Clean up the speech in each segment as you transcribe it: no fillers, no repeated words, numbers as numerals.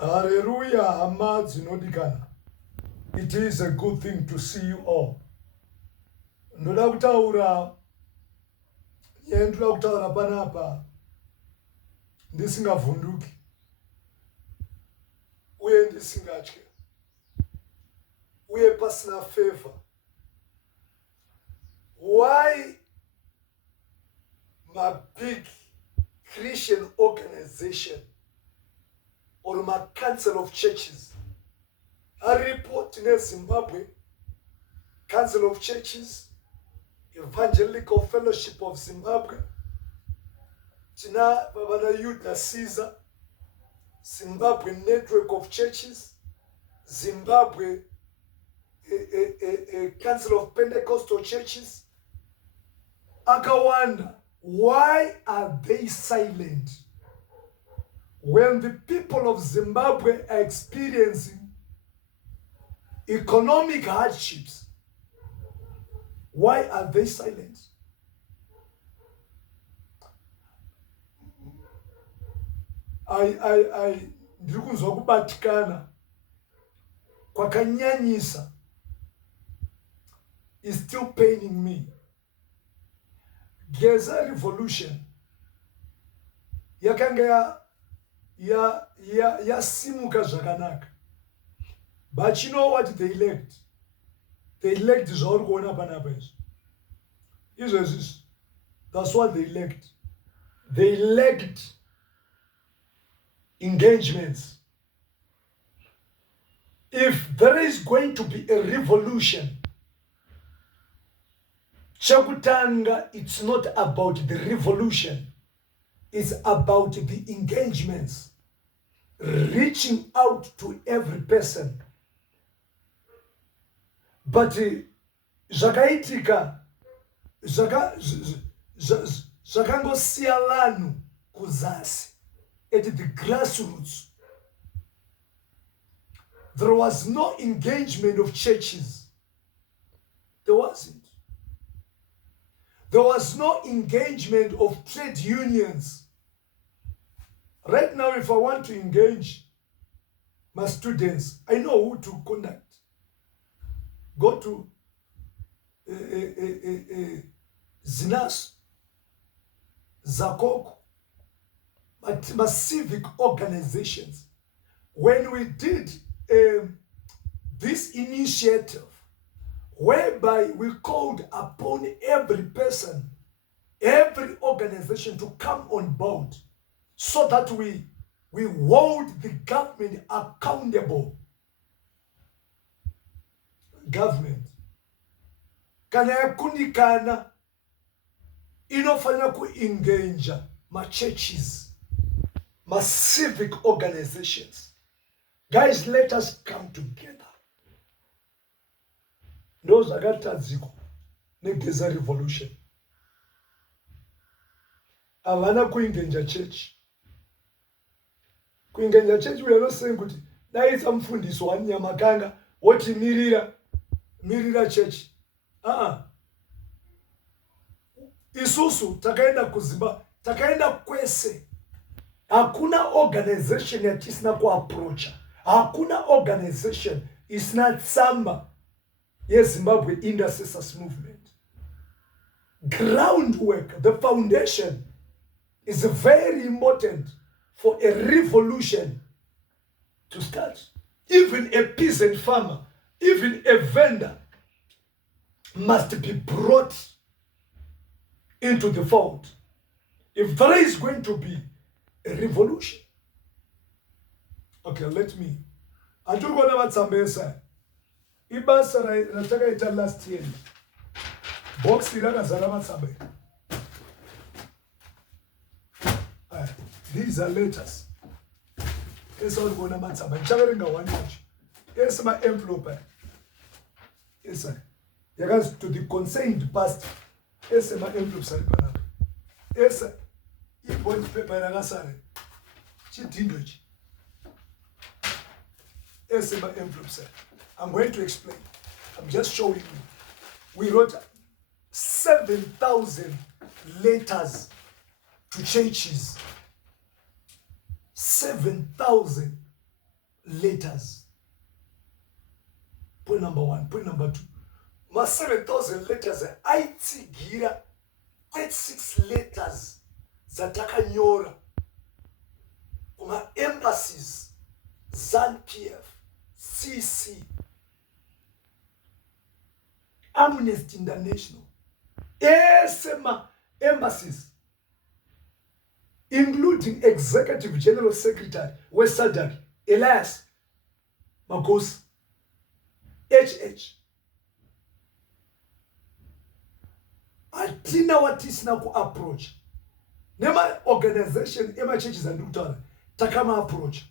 Hallelujah, amadzi nodikana. It is a good thing to see you all. Ndoda kutaura panapa ndisingavhunduki uye ndisingatye uye pasina favor. Why my big Christian organization or my council of churches report in Zimbabwe, Council of Churches, Evangelical Fellowship of Zimbabwe, Tina Babana Yuda Caesar, Zimbabwe Network of Churches, Zimbabwe Council of Pentecostal Churches. Akawanda, why are they silent when the people of Zimbabwe are experiencing economic hardships? Why are they silent? Ndiri kunzwa kubatikana kwakanyanyisa is still paining me. Geza revolution yakanga yasimuka zvakanaka. But you know what they elect? They elect zvauri kuona panapa izvi. That's what they elect. They elect engagements. If there is going to be a revolution, chakutanga, it's not about the revolution. It's about the engagements, reaching out to every person. But zvakaitika zvakangosiya vanhu kuzasi at the grassroots. There was no engagement of churches. There wasn't. There was no engagement of trade unions. Right now, if I want to engage my students, I know who to contact. Go to Zinas, Zakok, my civic organizations. When we did this initiative, whereby we called upon every person, every organization to come on board so that we hold the government accountable. Government kana yakundikana inofanira kuengage my churches, my civic organizations. Guys, let us come together. Those akatadziko negeza revolution. Havana kuengage church. Kuengage church we are not saying kuti daitsa mufundisi wanyamakanga woti mirira church. Isusu takaenda kuZimbabwe, takaenda kwese. Hakuna organization yatisina kuapproacha. Hakuna organization isina tsamba yeZimbabwe Intercessors Movement. Groundwork, the foundation is very important for a revolution to start. Even a peasant farmer, even a vendor must be brought into the fold if there is going to be a revolution. Okay, let me. Aturikona vatsambesa. Ibasa ratakaita last year. Box rakazara matsamba. These are letters. Esa urikona matsamba. Chakarenga one page. Esa ma envelope. Esa. Yakazi to the concerned pastor. Esa ma envelope sari panapa. Esa bond paper rakasara. Chidindo chi. Esa ma envelope sari. I'm going to explain. I'm just showing you. We wrote 7,000 letters to churches. 7,000 letters. Point number one. Point number two. My 7,000 letters. I gira 36 letters. Zatakanyora. Kuma embassies. ZANU-PF. CC. Amnesty International. Esema embassies. Including Executive General Secretary West Sadak, Elias Magos, HH. Atina watisina ku approach. Nema organization, ema churches and Luther, takama approach.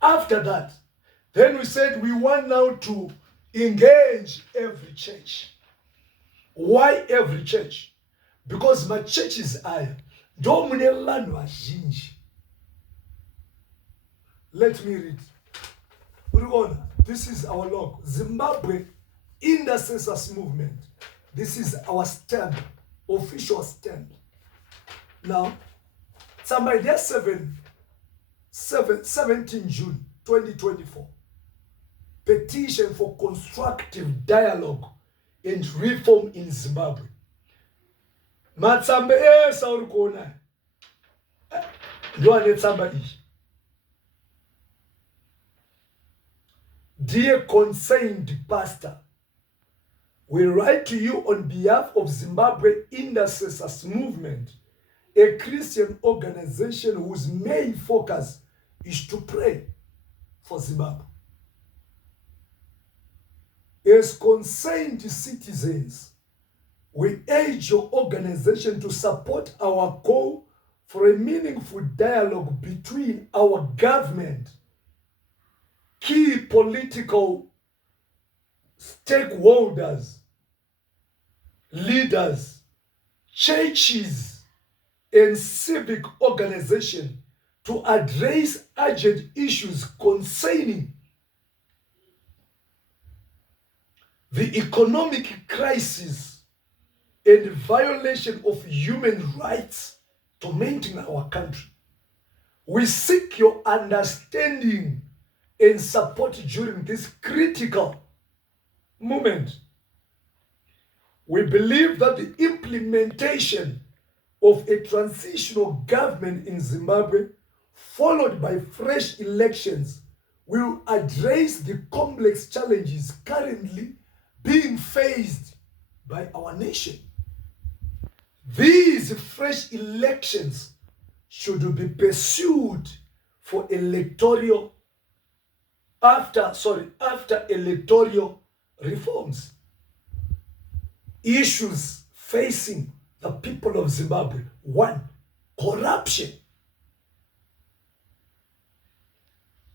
After that, then we said we want now to engage every church. Why every church? Because my churches are let me read. This is our log. Zimbabwe Intercessors Movement. This is our stand, official stand. Now, somebody there 17 June 2024. Petition for constructive dialogue and reform in Zimbabwe. Matsambe sauri kuona ndo anetsamba iyi. Dear concerned pastor, we write to you on behalf of Zimbabwe Intercessors Movement, a Christian organization whose main focus is to pray for Zimbabwe. As concerned citizens, we urge your organization to support our call for a meaningful dialogue between our government, key political stakeholders, leaders, churches, and civic organizations to address urgent issues concerning the economic crisis and violation of human rights tormenting our country. We seek your understanding and support during this critical moment. We believe that the implementation of a transitional government in Zimbabwe, followed by fresh elections, will address the complex challenges currently being faced by our nation. These fresh elections should be pursued for after electoral reforms. Issues facing the people of Zimbabwe: 1, corruption.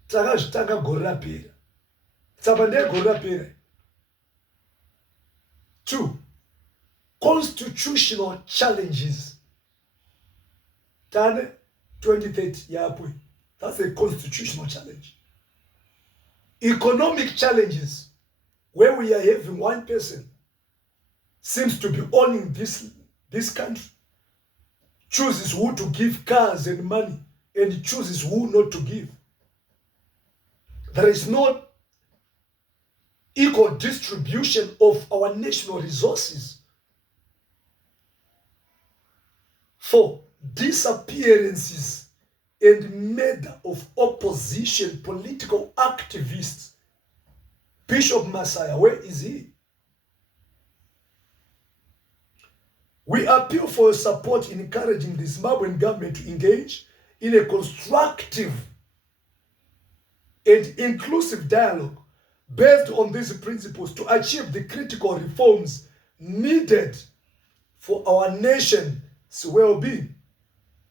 Takazvitanga gore rapera. Tsamba ndegore rapera. 2, constitutional challenges. Tane 2030 yapwe. That's a constitutional challenge. Economic challenges, where we are having one person seems to be owning this country, chooses who to give cars and money and chooses who not to give. There is no equal distribution of our national resources. 4, disappearances and murder of opposition political activists. Bishop Messiah, where is he? We appeal for support in encouraging the Zimbabwean government to engage in a constructive and inclusive dialogue based on these principles to achieve the critical reforms needed for our nation's well-being.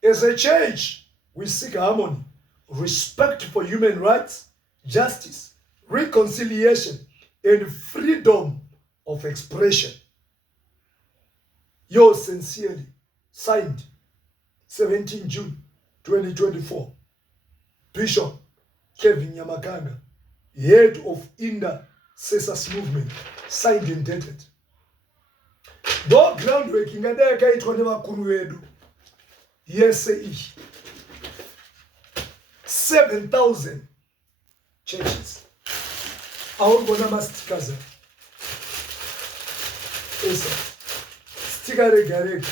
As a church, we seek harmony, respect for human rights, justice, reconciliation, and freedom of expression. Yours sincerely, signed 17 June 2024, Bishop Kevin Nyamakanga, head of Intercessors Movement, signed and dated. Though groundwork ingadeka itwa nevakuru vedu yese iyi 7,000 churches. Aurikuona mastikers esa stika rega rega,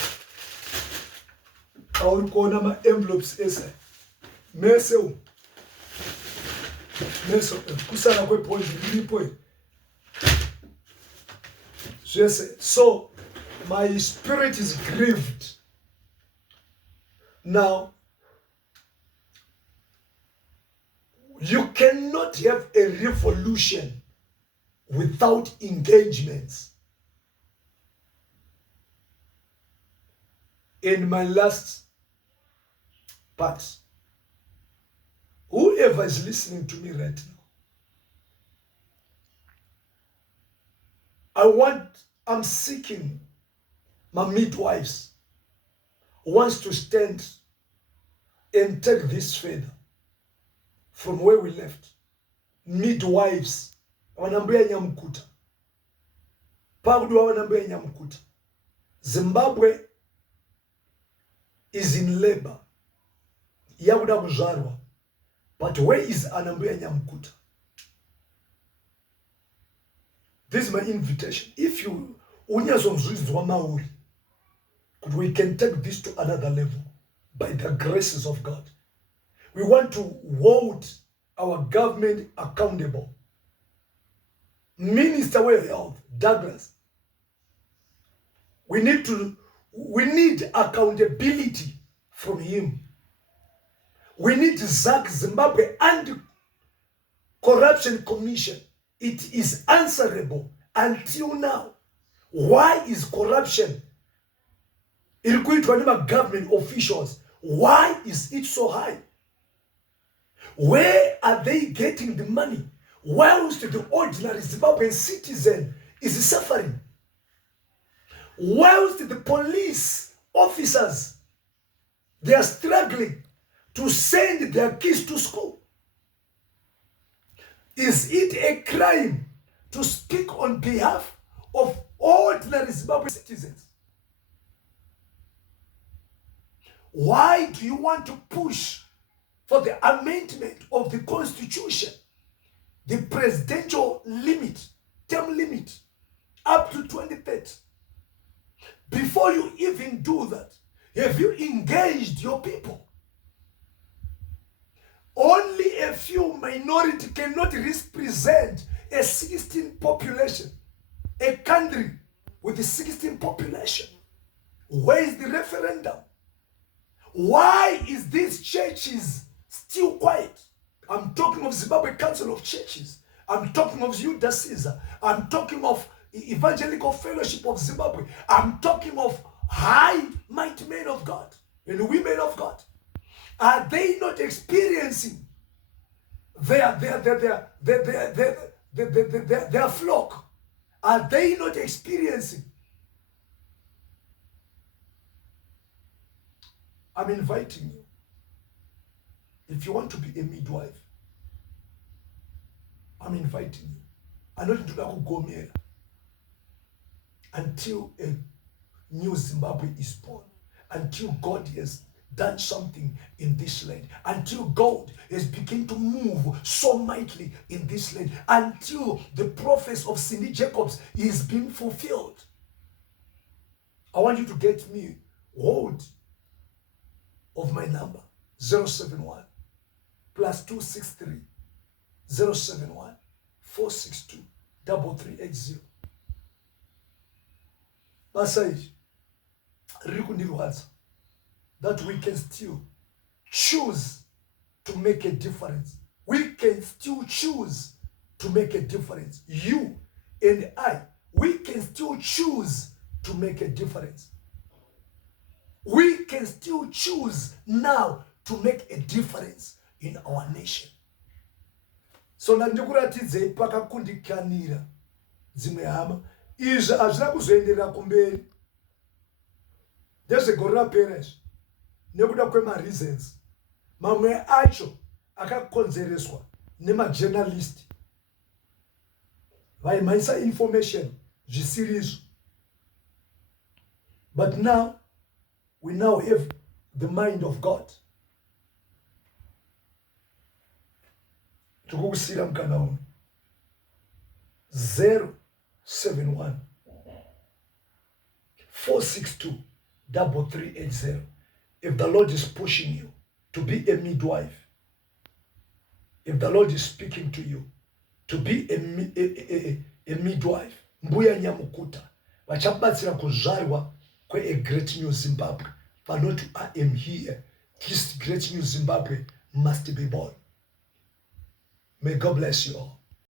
aurikuona maenvelopes esa mese kusana kwepoint riripo zvese. So my spirit is grieved. Now, you cannot have a revolution without engagements. In my last part, whoever is listening to me right now, I'm seeking my midwives who wants to stand and take this further from where we left. Midwives, wanambuya nyamukuta. Pakudu wanambuya nyamukuta. Zimbabwe is in labor. Yakuda kuzvarwa. But where is anambuya nyamukuta? This is my invitation. If you unyazomzwizwa mauri, we can take this to another level by the graces of God. We want to hold our government accountable. Minister of Health, Douglas, we need accountability from him. We need Zach Zimbabwe Anti-Corruption Commission. It is answerable until now. Why is corruption ilikuitwa na government officials? Why is it so high? Where are they getting the money? Whilst the ordinary Zimbabwean citizen is suffering. Whilst the police officers, they are struggling to send their kids to school. Is it a crime to speak on behalf of ordinary Zimbabwean citizens? Why do you want to push for the amendment of the Constitution, the presidential limit, term limit, up to 2030? Before you even do that, have you engaged your people? Only a few minority cannot represent a 16 population, a country with a 16 population. Where is the referendum? Why is these churches still quiet? I'm talking of Zimbabwe Council of Churches. I'm talking of Judah Caesar. I'm talking of Evangelical Fellowship of Zimbabwe. I'm talking of high mighty men of God and women of God. Are they not experiencing their flock? Are they not experiencing? I'm inviting you. If you want to be a midwife, I'm inviting you. I'm not going to go there until a new Zimbabwe is born, until God has done something in this land, until God has begun to move so mightily in this land, until the prophecy of Cindy Jacobs is being fulfilled. I want you to get me hold of my number, 071 +263 071 462 3380. Basai, rikundirwadza that we can still choose to make a difference. We can still choose to make a difference. You and I, we can still choose to make a difference. We can still choose now to make a difference in our nation. So ndikuratidze pakakundikanira dzimwe hama izvi hazvina kuzoenderera kumberi. Ndezvegore rapera izvi nekuda kwemareasons mamwe acho akakonzereswa nemajournalist vaimhaisa information zvisiri izvo. But now we now have the mind of God tikukusira mkana uno 071 462 3380. If the Lord is pushing you to be a midwife, if the Lord is speaking to you to be a midwife, mbuya nyamukuta vachabatsira kuzvarwa a great new Zimbabwe. But not I am here. This great new Zimbabwe must be born. May God bless you all.